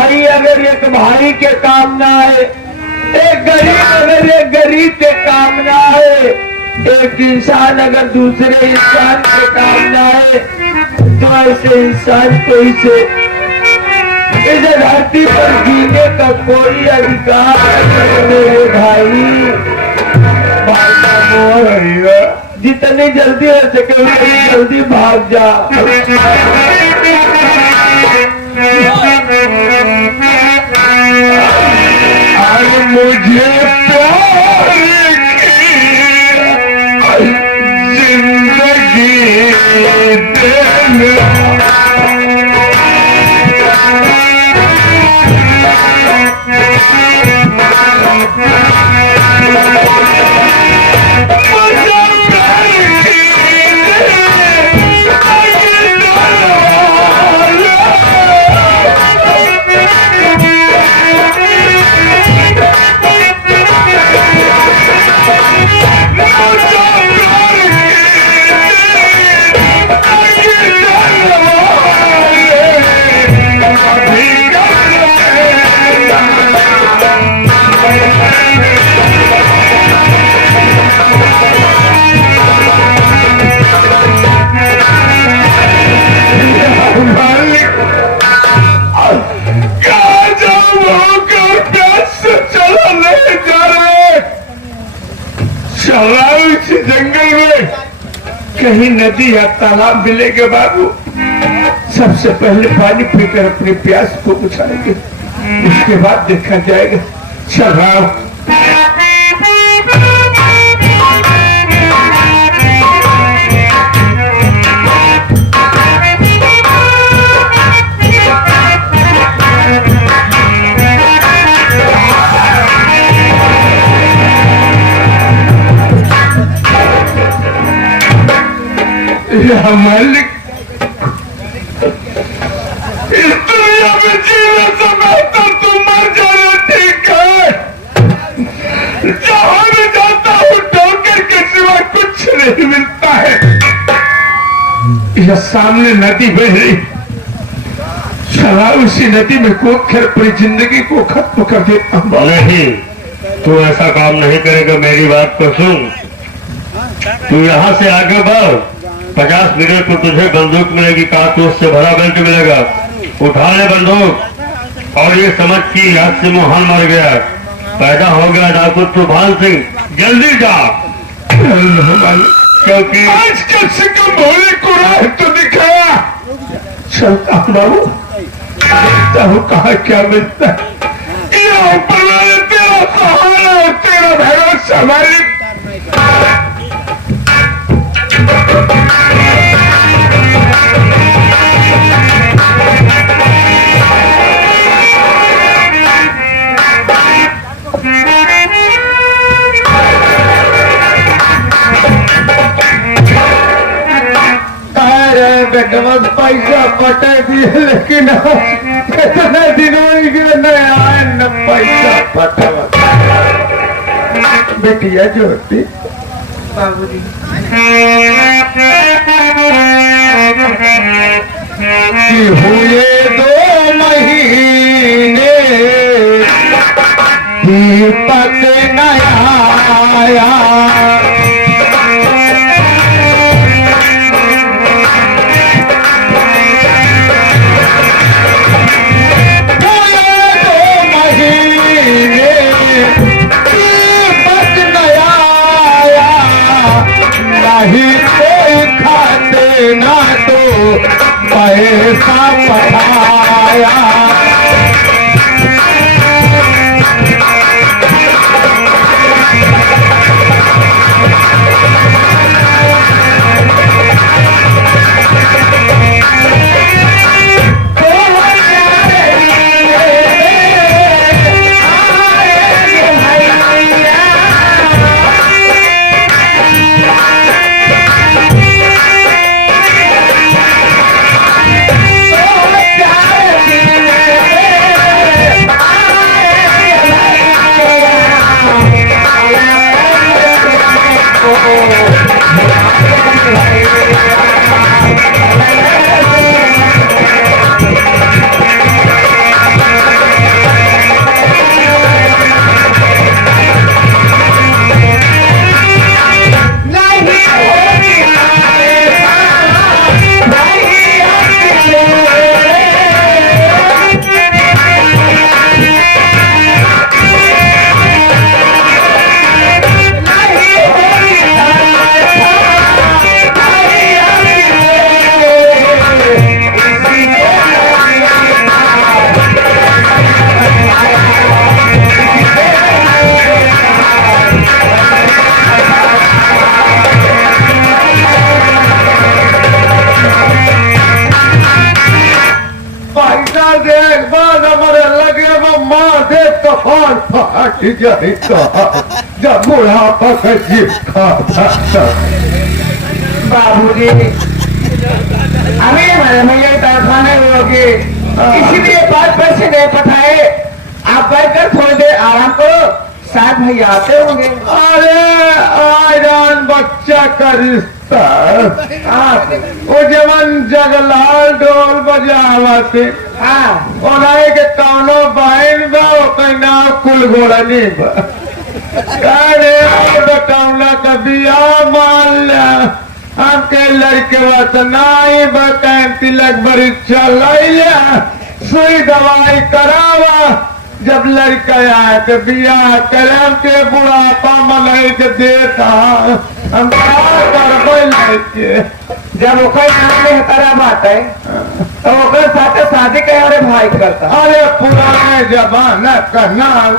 भाई अगर एक भाई के काम ना आए, एक गरीब अगर एक गरीब के काम ना आए, एक इंसान अगर दूसरे इंसान के काम ना आए, तो ऐसे इंसान को इसे इस धरती पर जीने का कोई अधिकार नहीं है भाई। जितनी जल्दी हो सके उतनी जल्दी भाग जा। और मुझे प्यार की जिंदगी देना। जंगल में कहीं नदी या तालाब मिलेगा बाबू, सबसे पहले पानी पीकर अपनी प्यास को बुझाएंगे, उसके बाद देखा जाएगा। चलाओ। मालिक, इस दुनिया में जीने से बेहतर तुम मर जाना ठीक है। जहां भी जाता हूं ठोकर के सिवा कुछ नहीं मिलता है। यह सामने नदी बह रही, चला उसी नदी में कूद कर अपनी जिंदगी को खत्म कर देता हूं। नहीं, तू ऐसा काम नहीं करेगा। मेरी बात को सुन, तू यहाँ से आगे बढ़, 50 मिनट को तुझे बंदूक मिलेगी, कारतूस से भरा बेल्ट मिलेगा। उठा ले बंदूक और ये समझ कि आज से मोहन मर गया, पैदा हो गया डाकू तूफान सिंह। जल्दी जा, क्योंकि आज कल से कम भोले को राह तो दिखाया। चलता हूँ बाबू, देखता हूँ कहाँ क्या मिलता है। ये ऊपर वाले तेरा सहारा और तेरा भरोसा मालिक। बस पैसा पटे दिए, लेकिन कितने दिनों न आए न पैसा पटा। बेटिया ज्योति बाबूजी, हुए 2 महीने दीपक नया आया, ना तो पैसा पठाया। मार दे एक बार हमारे लगे वो मार दे तो फाट जाए तो जब बुढ़ापा का जीव खाता बाबूजी अभी हमारे मैया तरफा नहीं होगी, इसीलिए बात पैसे नहीं पठाए। आप बैठकर थोड़ी देर आराम करो, शायद भैया आते होंगे। अरे आयरन बच्चा का रिश्ता वो जवन जगलाल ढोल बजावते ओनाए के कौनो बहन बा ओकर नाम कुलगोड़नी बा। अरे बटौला का बियाह मान ला हमके लड़के बात नहीं बताए तिलक परीक्षा लैया सुई दवाई करावा जब लड़का आए तो बियाह करम के बुढ़ापा मनाई के देता हम क्या करबे लड़के जब ओकर नाम में तारा बात है तो ओकर साथे शादी के अरे भाई करता। अरे पुराने जमाना का नाम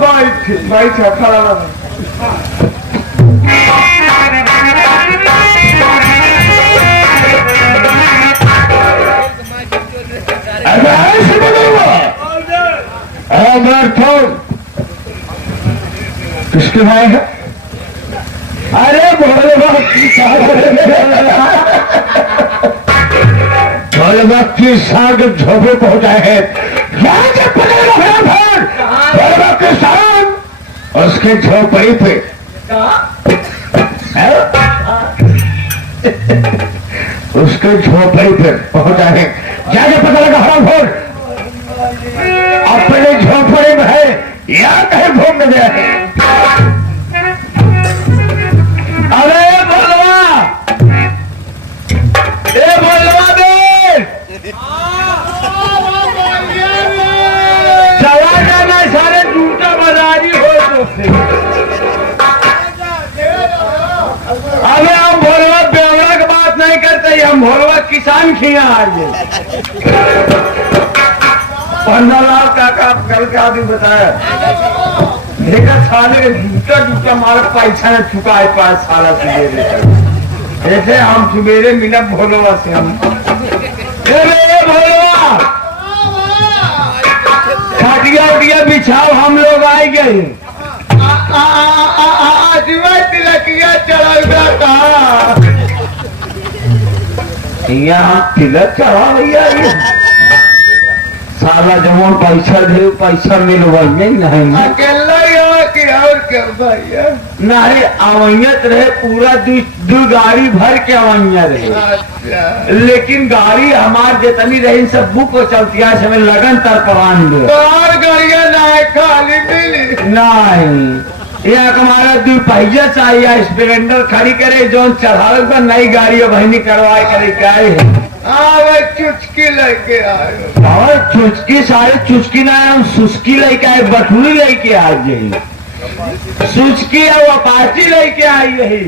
बैठ बैठ खड़ा किसके भाई है? अरे भोले बाप की साग झोपे पहुंचाए हैं किसान उसके झोपड़ी पे उसके झोपड़ी पे पहुंचाए जाके पता लगा हराम भोर अपने झोपड़ी में है या कहीं घूमने गया है। अरे बोलवा दे चला जाना सारे जूता बाजारी हो अबे हम भोलवा बेवड़ा की बात नहीं करते, हम भोलवा किसान खिया आज 15 लाख काका कल का आदमी बताया देखा साले जूता मार पैसा न चुकाए 5 साल से दे देते ऐसे हम सुबेरे मिला भोलवा से हम भोलवा खटिया उटिया बिछाओ हम लोग आए गए तिलकिया चढ़ा था यहाँ तिलक चढ़ा भैया साला जमोन पैसा दे पैसा मिलवा नहीं अकेला और क्या भैया नारे अवैयत रहे पूरा दो गाड़ी भर के अवैया रहे लेकिन गाड़ी हमार जितनी रही सब बुक हो चलती है समय लगन तर पवान गाड़ियां ना खाली मिली नहीं यहाँ हमारा 2 पहिया चाहिए स्प्लेंडर खड़ी करे जो चढ़ावे पर नई गाड़ी बहनी करवाए करे क्या है चुचकी लेके आए और चुचकी सारे चुचकी ना हम सुस्की लेके आए बटुरी लेके आ जाइए सुचकी और अपाची लेके आई यही।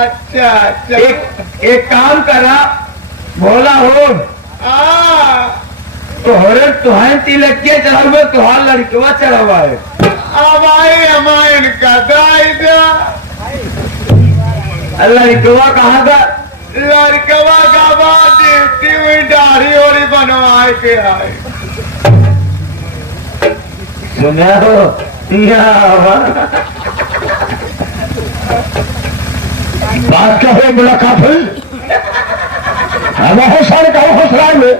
अच्छा अच्छा एक काम करा बोला हो तोहरे तुहन तिलकिया चढ़ावे तुहार लड़कवा चढ़ावाए अब आए हमारे लड़कवा कहाँ का लड़कवा का बात ड्यूटी हुई दाढ़ी ओढ़ी बनवाए के आए सुना हो बात क्या हुई मुलाकात हुई बहुत सारे का हौसला में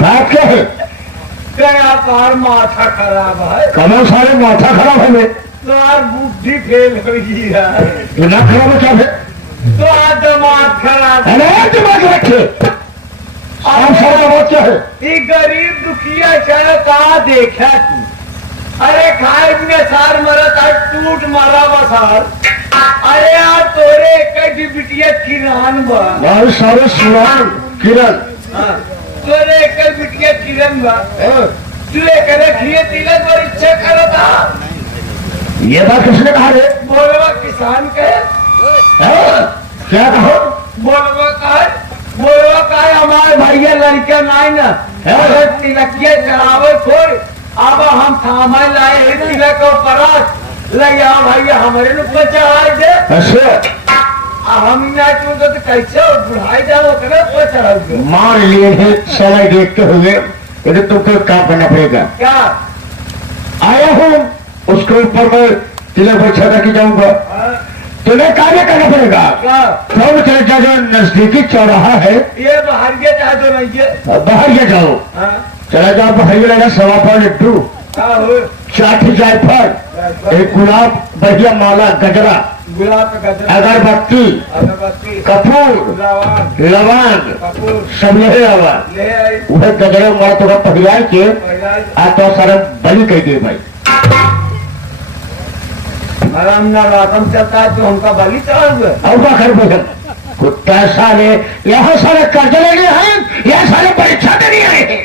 बात क्या है तार माथा खराब है कमर सारे माथा खराब है मैं तार बुद्धि फेल हुई है दिमाग खराब है क्या है तो दिमाग खराब है दिमाग रखे आप सारा बात क्या है ये गरीब दुखिया चढ़ कहा देखा तू अरे खाए में सार मरा था टूट मारा बसार अरे यार तोरे एक बिटिया किरण बा सारे सुनान किरण तोरे एक बिटिया किरण बा तू एक रखिए तिलक पर इच्छा करो था ये बात किसने कहा रे बोलवा किसान के क्या कहो बोलवा का हमारे भैया लड़का नहीं ना तिलकिया चढ़ावे छोड़ अब हम सामान लाए हैं तिलक और परात ले आओ भैया हमारे लोग चढ़ाए दे। अच्छा हम ना चूँ तो कैसे बुढ़ाई जाओ करे पर चढ़ाओ मान लिए है समय देखते हुए यदि तुमको काम करना पड़ेगा। क्या आया हूँ उसके ऊपर मैं तिलक बच्चा रख जाऊंगा, तुम्हें कार्य करना पड़ेगा। क्या सब चले जाओ, जो नजदीकी चौराहा है ये बाहर के चाह दो नहीं ये बाहर ये जाओ, चला जाओ बाहर ये लगा 1.25 लड्डू, 4 जायफल, एक गुलाब, बढ़िया माला, गजरा, गुलाब का गजरा, अगरबत्ती, अगरबत्ती, कपूर, लवंग, कपूर सब ले आवा। ले आई वह गजरे माला तो पहला के आ तो सारा बलि कह दे भाई। हम नवरातम चलता है तो हमका बलि चढ़ाओगे। और क्या कर भजन कुत्ता साले यहाँ सारे कर्ज लेने हैं, यहाँ सारे परीक्षा देने आए हैं।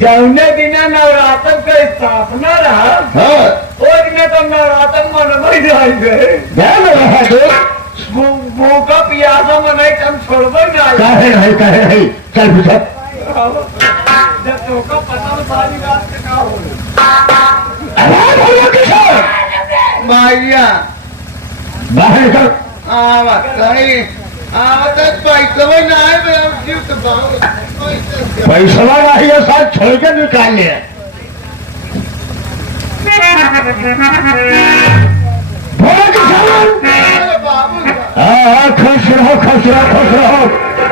जौने दिना नवरातम का स्थापना रहा हाँ वो दिन तो नवरातम मनवाई जाएंगे। ध्यान रहा दो भूखा पियासा मनाई हम छोड़बे कहे नहीं चल पूछा जब तो पता सारी बात से का हो आवाज हो गया किशोर भैया बाहर निकल। आवा कहीं आवत पैसा में ना आए मैं जीव तो बहुत पैसा नहीं है साथ छोड़ के निकाल ले। बोलो किसान बाबू हाँ खुश रहो खुश रहो खुश रहो।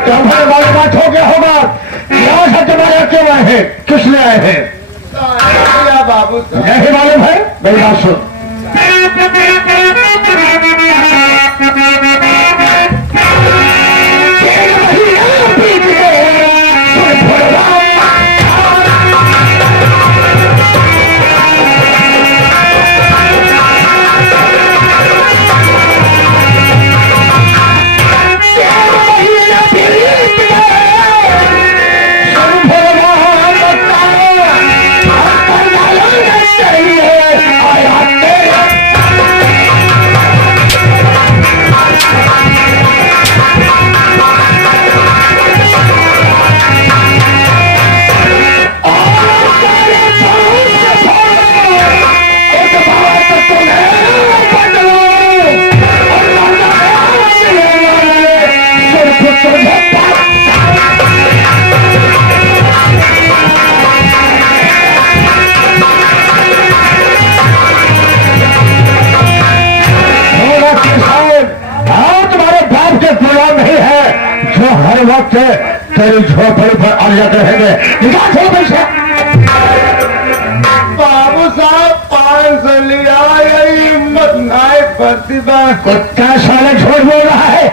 तुम्हारे वाली बात हो गया होगा, यहाँ से तुम्हारे क्यों आए हैं, किसने आए हैं बाबू नहीं मालूम है। मेरी बात सुन तेरी झोपड़ी पर आ जाते रहेंगे। निकाल पैसा बाबू साहब 500 लिया यही हिम्मत नाय प्रतिभा कुत्ता साले झूठ बोल रहा है।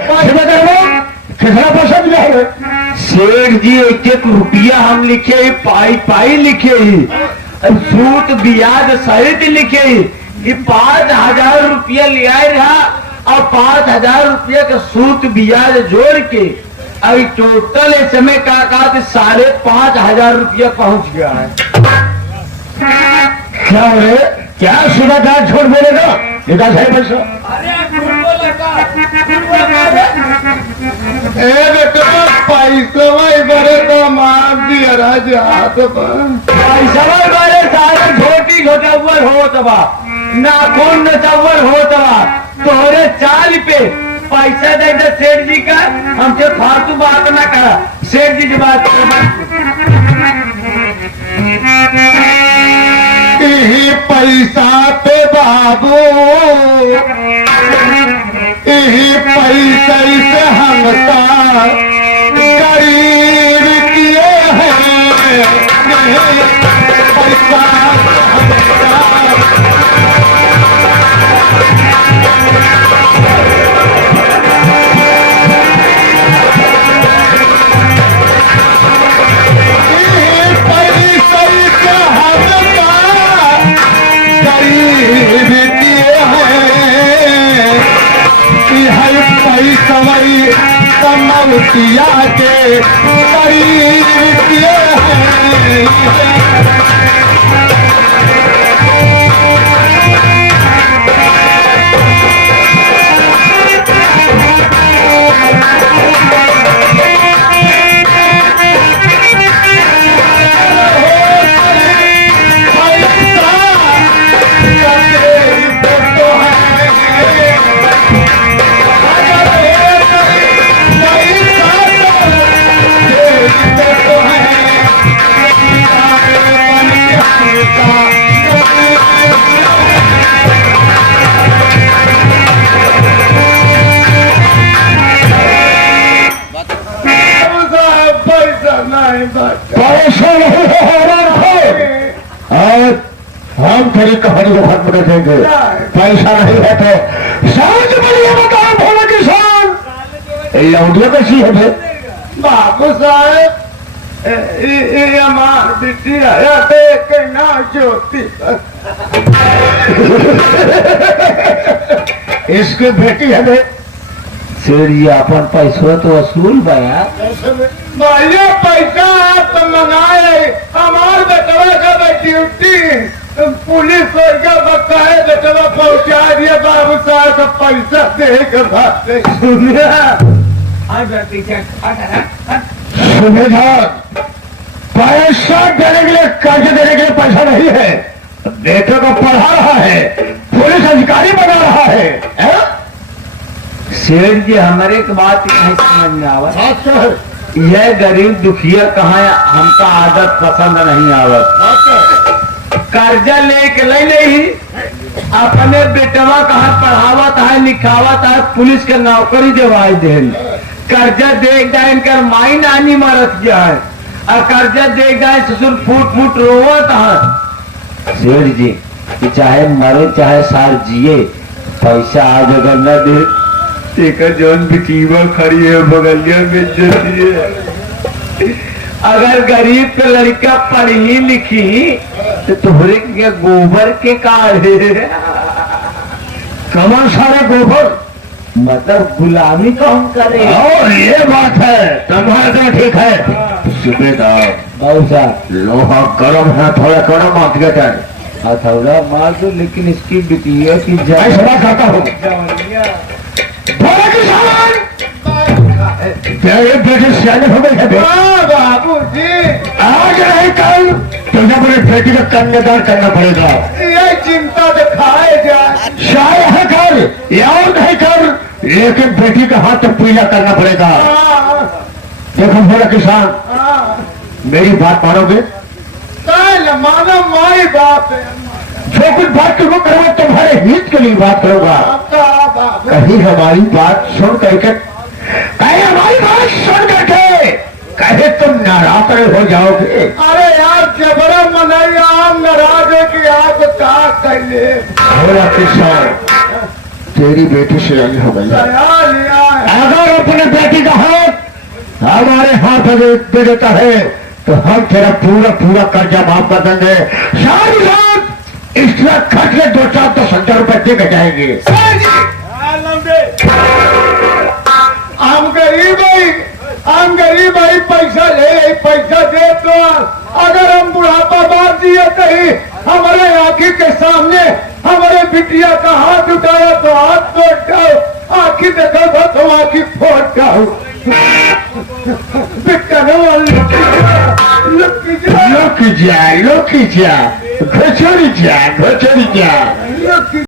कितना पैसा दिया है सेठ जी? 1-1 रुपया हम लिखे पाई पाई लिखे ही सूट ब्याज सहित लिखे ही 5,000 रुपया लिया रहा और 5,000 रुपया का सूट ब्याज जोड़ के अभी टोटल इस समय का 5,500 रुपया पहुंच गया है। क्या बोले क्या सुना था झूठ बोलेगा? निकाल है पैसा। पैसा बड़े तो मार दिया राजा पैसा बड़े सारे छोटी छोटावर हो तबा नाखून नचावर हो तबा तोहरे चाल पे पैसा दे दे सेठ जी का हमसे फालतू बात ना करा। सेठ जी की बात यही पैसा पे बाबू यही पैसा से हमका गरीब किए हैं पैसा समौतिया के करीब किए हैं। हम तेरी कहानी को खत्म कर देंगे। पैसा नहीं है तो समझ बढ़िया बताओ भोला किसान, लौटिया कैसी है बे? बाबू साहब ये हमार बिटिया देख के ना ज्योति इसकी बेटी है बे? सेठ जी अपन पैसा तो वसूल बया भैया, पैसा आप तो मंगाए हमार बेटवा का ड्यूटी पुलिस का बकाए बेटवा पहुंचा दिया बाबू साहब का पैसा दे के बात सुबेदार, पैसा देने के लिए, कर्ज देने के लिए पैसा नहीं है, बेटे को पढ़ा रहा है, पुलिस अधिकारी बना रहा है? सेठ जी हमारे एक बात नहीं समझ में आवत, यह गरीब दुखिया कहाँ हमका आदत पसंद नहीं आवत। कर्जा लेके ले नहीं अपने बेटवा कहाँ पढ़ावत है लिखावत है, पुलिस के नौकरी दिवाई दे, कर्जा देख जाए इनकर माई नानी मरत जाए और कर्जा देख जाए ससुर फूट फूट रोवत है। सेठ जी कि चाहे मरे चाहे साल जिए, पैसा आज अगर न दे तेकर जौन बिटीवा खड़ी है बगलिया में जती है। अगर गरीब के लड़का पढ़ी लिखी तो तोहरे के गोबर के काढ़े कमर सारे गोबर मतलब गुलामी कौन करे। और ये बात है, तुम्हारा तो ठीक है। सुबेदार, बहुत साहब लोहा गर्म है, थोड़ा थोड़ा मात गया है, हथौड़ा मार दो, लेकिन इसकी बिटिया की मैं समझ खाता हूँ। भोला किसान, तेरे बेटे सियाने हो गए हैं बाबू जी, आज नहीं कल तुझे अपने बेटी का कन्यादान करना पड़ेगा। ये चिंता दिखाए जाए, शायद है कर या और नहीं कर, लेकिन बेटी का हाथ तो पीला करना पड़ेगा। देखो भोला किसान, मेरी बात मानोगे? मानो माई बाप है, जो कुछ बात तुमको करूंगा तुम्हारे हित के लिए बात करूंगा। बाबू कहीं हमारी बात सुन करके, कहीं हमारी बात सुन करके कहे तुम नाराज हो जाओगे। अरे यार जबरा मनाई आम नाराज है कि आप क्या कहिए। भोला किसान, तेरी बेटी से आई हो गई है। अगर अपने बेटी का हाथ हमारे हाथ दे देता है तो हम तेरा पूरा पूरा कर्जा माफ कर देंगे। साथ ही साथ इस तरह खर्च के 200-300 रुपए दे के जाएंगे। हम गरीब भाई पैसा ले पैसा दे तो अगर हम बुढ़ापा बात दिए कहीं हमारे आंखी के सामने हमारे बिटिया का हाथ उठाया तो हाथ तोड़ जाओ, आंखी देखा तो आंखी फोड़ जाओ। लोकी जा घोचरी जा।